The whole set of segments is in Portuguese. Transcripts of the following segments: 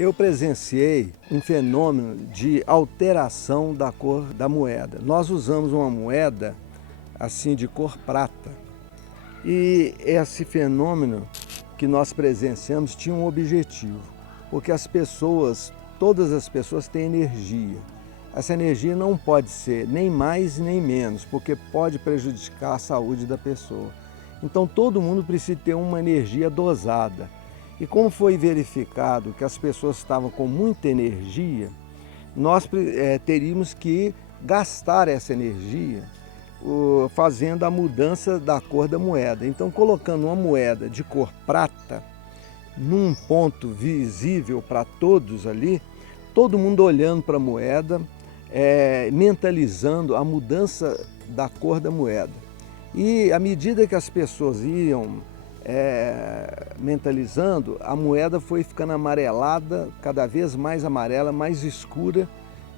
Eu presenciei um fenômeno de alteração da cor da moeda. Nós usamos uma moeda assim de cor prata. E esse fenômeno que nós presenciamos tinha um objetivo, porque todas as pessoas têm energia. Essa energia não pode ser nem mais nem menos, porque pode prejudicar a saúde da pessoa. Então todo mundo precisa ter uma energia dosada. E como foi verificado que as pessoas estavam com muita energia, nós teríamos que gastar essa energia fazendo a mudança da cor da moeda. Então, colocando uma moeda de cor prata num ponto visível para todos ali, todo mundo olhando para a moeda, mentalizando a mudança da cor da moeda. E à medida que as pessoas iam mentalizando, a moeda foi ficando amarelada, cada vez mais amarela, mais escura,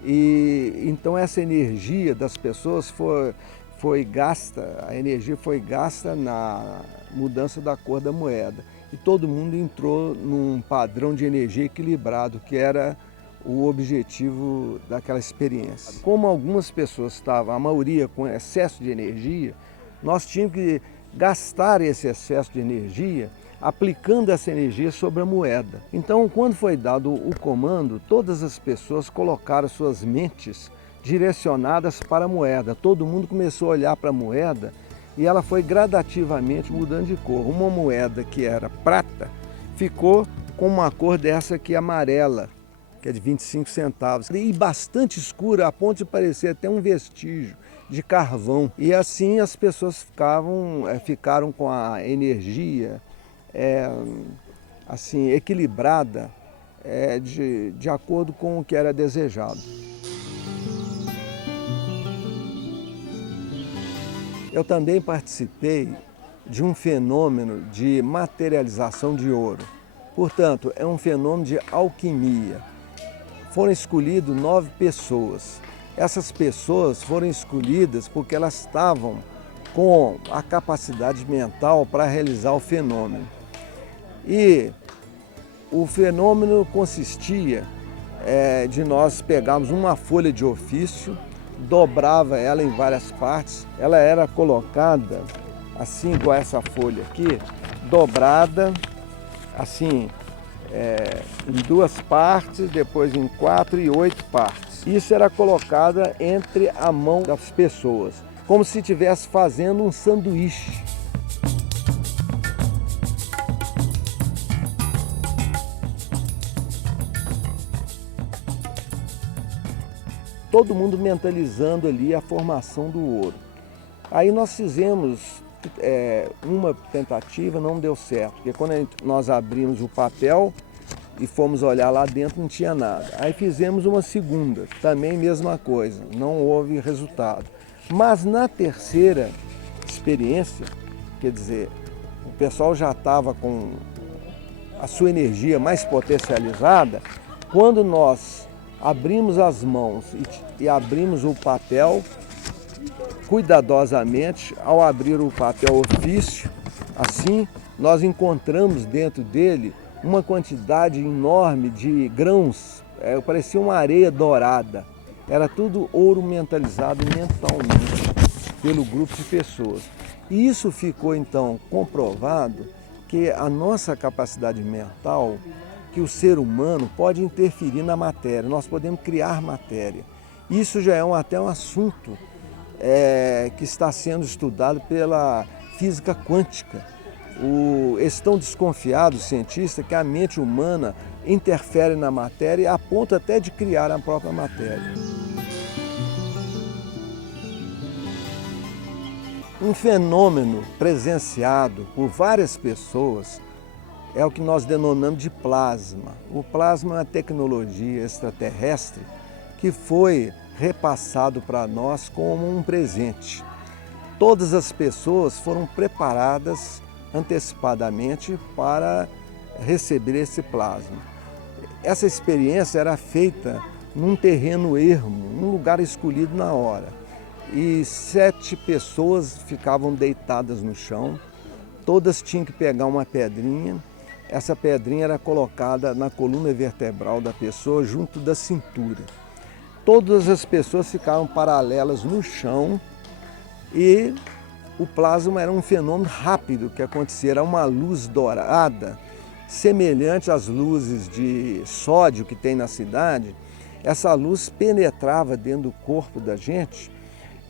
e então essa energia das pessoas foi gasta, a energia foi gasta na mudança da cor da moeda. E todo mundo entrou num padrão de energia equilibrado, que era o objetivo daquela experiência. Como algumas pessoas estavam, a maioria com excesso de energia, nós tínhamos que gastar esse excesso de energia aplicando essa energia sobre a moeda. Então, quando foi dado o comando, todas as pessoas colocaram suas mentes direcionadas para a moeda. Todo mundo começou a olhar para a moeda e ela foi gradativamente mudando de cor. Uma moeda que era prata ficou com uma cor dessa aqui amarela, que é de 25 centavos, e bastante escura, a ponto de parecer até um vestígio de carvão. E assim as pessoas ficaram com a energia assim, equilibrada de acordo com o que era desejado. Eu também participei de um fenômeno de materialização de ouro. Portanto, é um fenômeno de alquimia. Foram escolhidas 9 pessoas. Essas pessoas foram escolhidas porque elas estavam com a capacidade mental para realizar o fenômeno. E o fenômeno consistia de nós pegarmos uma folha de ofício, dobrava ela em várias partes, ela era colocada assim, igual essa folha aqui, dobrada assim, em 2 partes, depois em 4 e 8 partes. Isso era colocada entre a mão das pessoas, como se estivesse fazendo um sanduíche. Todo mundo mentalizando ali a formação do ouro. Aí nós fizemos uma tentativa, não deu certo, porque quando nós abrimos o papel e fomos olhar lá dentro, não tinha nada. Aí fizemos uma segunda, também mesma coisa, não houve resultado. Mas na terceira experiência, quer dizer, o pessoal já estava com a sua energia mais potencializada, quando nós abrimos as mãos e abrimos o papel, cuidadosamente, ao abrir o papel ofício, assim, nós encontramos dentro dele uma quantidade enorme de grãos, parecia uma areia dourada. Era tudo ouro mentalizado mentalmente pelo grupo de pessoas. E isso ficou então comprovado que a nossa capacidade mental, que o ser humano pode interferir na matéria, nós podemos criar matéria. Isso já é até um assunto que está sendo estudado pela física quântica. Estão desconfiados os cientistas que a mente humana interfere na matéria a ponto até de criar a própria matéria. Um fenômeno presenciado por várias pessoas é o que nós denominamos de plasma. O plasma é uma tecnologia extraterrestre que foi repassado para nós como um presente. Todas as pessoas foram preparadas antecipadamente para receber esse plasma. Essa experiência era feita num terreno ermo, num lugar escolhido na hora. E 7 pessoas ficavam deitadas no chão, todas tinham que pegar uma pedrinha. essa pedrinha era colocada na coluna vertebral da pessoa, junto da cintura. Todas as pessoas ficavam paralelas no chão e o plasma era um fenômeno rápido que acontecia, era uma luz dourada, semelhante às luzes de sódio que tem na cidade. Essa luz penetrava dentro do corpo da gente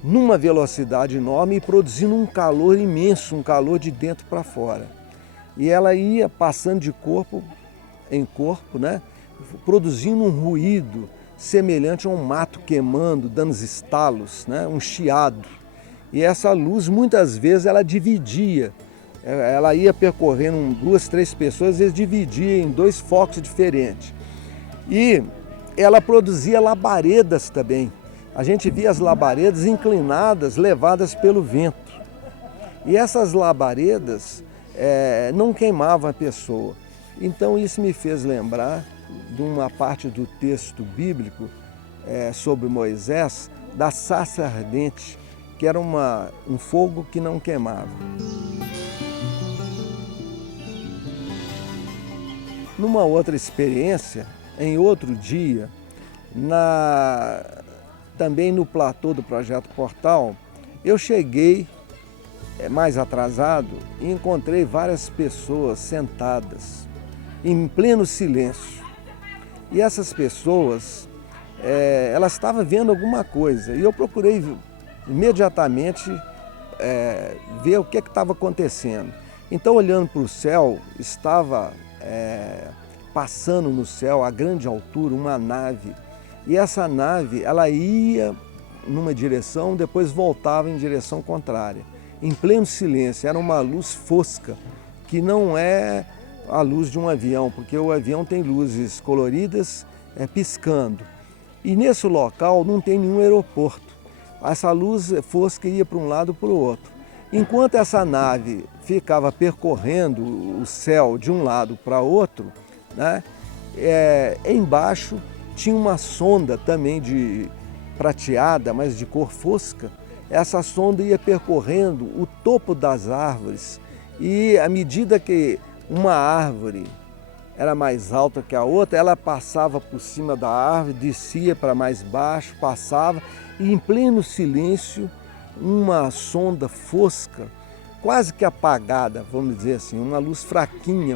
numa velocidade enorme e produzindo um calor imenso, um calor de dentro para fora. E ela ia passando de corpo em corpo, né? Produzindo um ruído semelhante a um mato queimando, dando estalos, né? Um chiado. E essa luz, muitas vezes, ela dividia. Ela ia percorrendo 2, 3 pessoas, às vezes dividia em 2 focos diferentes. E ela produzia labaredas também. A gente via as labaredas inclinadas, levadas pelo vento. E essas labaredas não queimavam a pessoa. Então isso me fez lembrar de uma parte do texto bíblico sobre Moisés, da sarça ardente, que era um fogo que não queimava. Numa outra experiência, em outro dia, também no platô do Projeto Portal, eu cheguei mais atrasado e encontrei várias pessoas sentadas em pleno silêncio. E essas pessoas, elas estavam vendo alguma coisa e eu procurei imediatamente ver o que estava acontecendo. Então, olhando para o céu, estava passando no céu a grande altura uma nave. E essa nave, ela ia numa direção, depois voltava em direção contrária. Em pleno silêncio, era uma luz fosca, que não é a luz de um avião, porque o avião tem luzes coloridas piscando. E nesse local não tem nenhum aeroporto. Essa luz fosca ia para um lado e para o outro. Enquanto essa nave ficava percorrendo o céu de um lado para outro, né, embaixo tinha uma sonda também de prateada, mas de cor fosca. Essa sonda ia percorrendo o topo das árvores e à medida que uma árvore era mais alta que a outra, ela passava por cima da árvore, descia para mais baixo, passava e em pleno silêncio uma sonda fosca, quase que apagada, vamos dizer assim, uma luz fraquinha,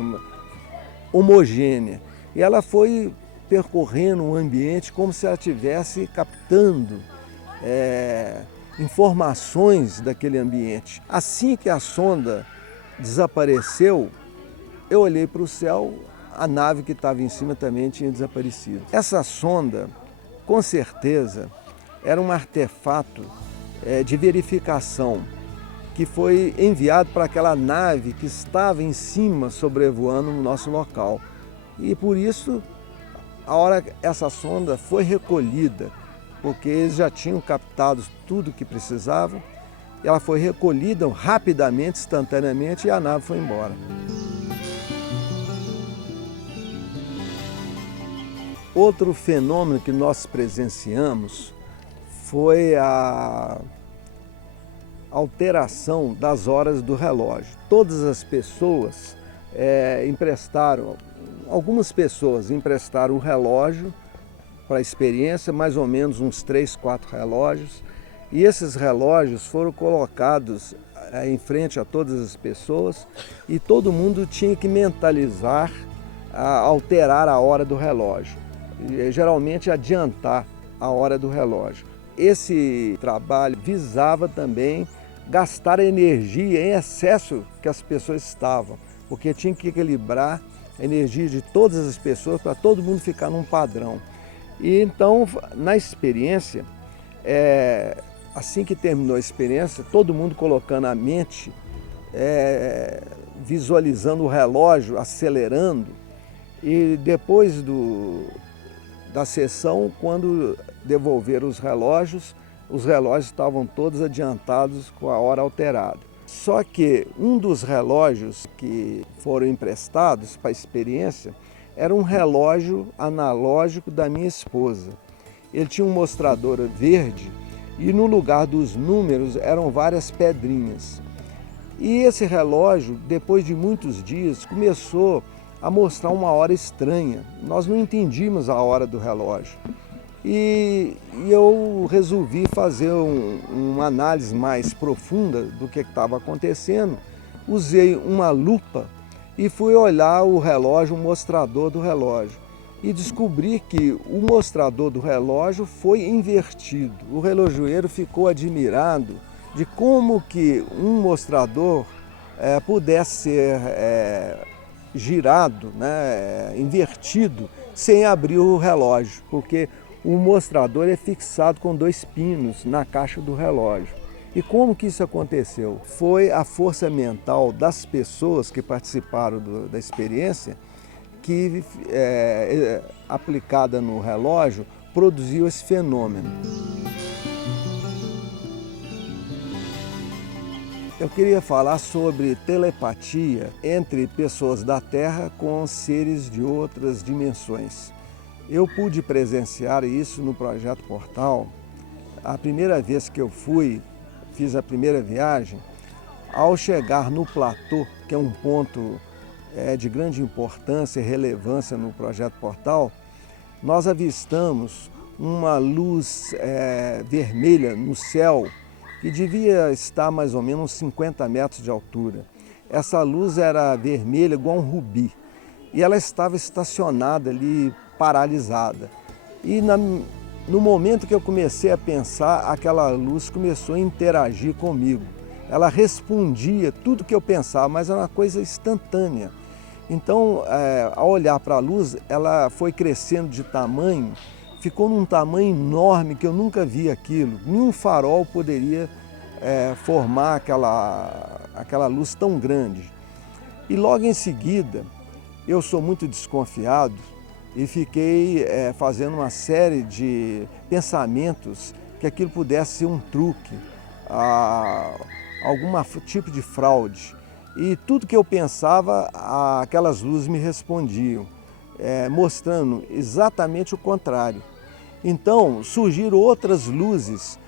homogênea. E ela foi percorrendo o ambiente como se ela estivesse captando informações daquele ambiente. Assim que a sonda desapareceu, eu olhei para o céu, a nave que estava em cima também tinha desaparecido. Essa sonda, com certeza, era um artefato de verificação que foi enviado para aquela nave que estava em cima sobrevoando o nosso local. E por isso, a hora que essa sonda foi recolhida, porque eles já tinham captado tudo o que precisavam, ela foi recolhida rapidamente, instantaneamente, e a nave foi embora. Outro fenômeno que nós presenciamos foi a alteração das horas do relógio. Todas as pessoas algumas pessoas emprestaram o relógio para a experiência, mais ou menos uns 3, 4 relógios, e esses relógios foram colocados em frente a todas as pessoas e todo mundo tinha que mentalizar, alterar a hora do relógio, e, geralmente adiantar a hora do relógio. Esse trabalho visava também gastar a energia em excesso que as pessoas estavam, porque tinha que equilibrar a energia de todas as pessoas para todo mundo ficar num padrão. E então, na experiência, assim que terminou a experiência, todo mundo colocando a mente, visualizando o relógio, acelerando, e depois da sessão, quando devolveram os relógios estavam todos adiantados com a hora alterada. Só que um dos relógios que foram emprestados para a experiência era um relógio analógico da minha esposa. Ele tinha um mostrador verde e no lugar dos números eram várias pedrinhas. E esse relógio, depois de muitos dias, começou a mostrar uma hora estranha. Nós não entendíamos a hora do relógio. E eu resolvi fazer uma análise mais profunda do que estava acontecendo. Usei uma lupa e fui olhar o relógio, o mostrador do relógio. E descobri que o mostrador do relógio foi invertido. O relojoeiro ficou admirado de como que um mostrador pudesse ser girado, né, invertido, sem abrir o relógio, porque o mostrador é fixado com 2 pinos na caixa do relógio. E como que isso aconteceu? Foi a força mental das pessoas que participaram da experiência que, aplicada no relógio, produziu esse fenômeno. Eu queria falar sobre telepatia entre pessoas da Terra com seres de outras dimensões. Eu pude presenciar isso no Projeto Portal. A primeira vez que eu fiz a primeira viagem, ao chegar no platô, que é um ponto de grande importância e relevância no Projeto Portal, nós avistamos uma luz vermelha no céu que devia estar mais ou menos 50 metros de altura. Essa luz era vermelha igual um rubi e ela estava estacionada ali, paralisada. E no momento que eu comecei a pensar, aquela luz começou a interagir comigo. Ela respondia tudo que eu pensava, mas era uma coisa instantânea. Então, ao olhar para a luz, ela foi crescendo de tamanho, ficou num tamanho enorme que eu nunca vi aquilo. Nenhum farol poderia formar aquela luz tão grande. E logo em seguida, eu sou muito desconfiado e fiquei fazendo uma série de pensamentos que aquilo pudesse ser um truque, algum tipo de fraude. E tudo que eu pensava, aquelas luzes me respondiam, mostrando exatamente o contrário. Então surgiram outras luzes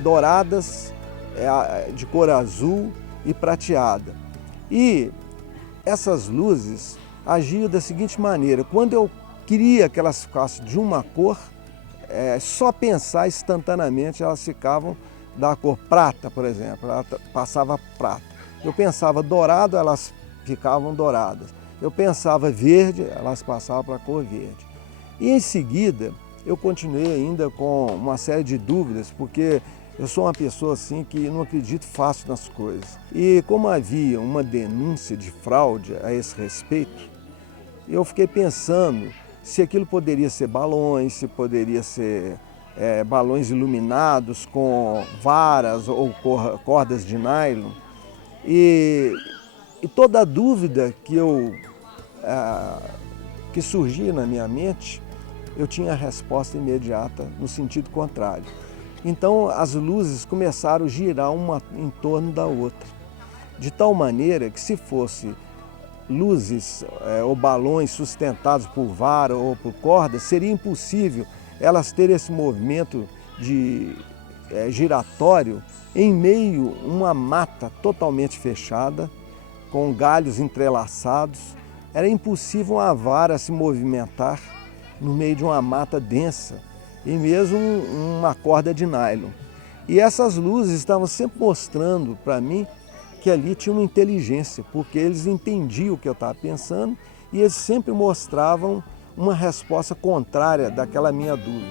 douradas, de cor azul e prateada. E essas luzes agiam da seguinte maneira: quando eu queria que elas ficassem de uma cor, só pensar instantaneamente elas ficavam da cor prata, por exemplo, ela passava prata. Eu pensava dourado, elas ficavam douradas. Eu pensava verde, elas passavam para a cor verde. E em seguida, eu continuei ainda com uma série de dúvidas, porque eu sou uma pessoa assim que não acredito fácil nas coisas. E como havia uma denúncia de fraude a esse respeito, eu fiquei pensando se aquilo poderia ser balões, se poderia ser balões iluminados com varas ou cordas de nylon. E toda a dúvida que surgia na minha mente, eu tinha a resposta imediata no sentido contrário. Então as luzes começaram a girar uma em torno da outra, de tal maneira que se fosse luzes ou balões sustentados por vara ou por cordas, seria impossível elas terem esse movimento de giratório em meio a uma mata totalmente fechada, com galhos entrelaçados. Era impossível uma vara se movimentar no meio de uma mata densa e mesmo uma corda de nylon. E essas luzes estavam sempre mostrando para mim que ali tinha uma inteligência, porque eles entendiam o que eu estava pensando e eles sempre mostravam uma resposta contrária daquela minha dúvida.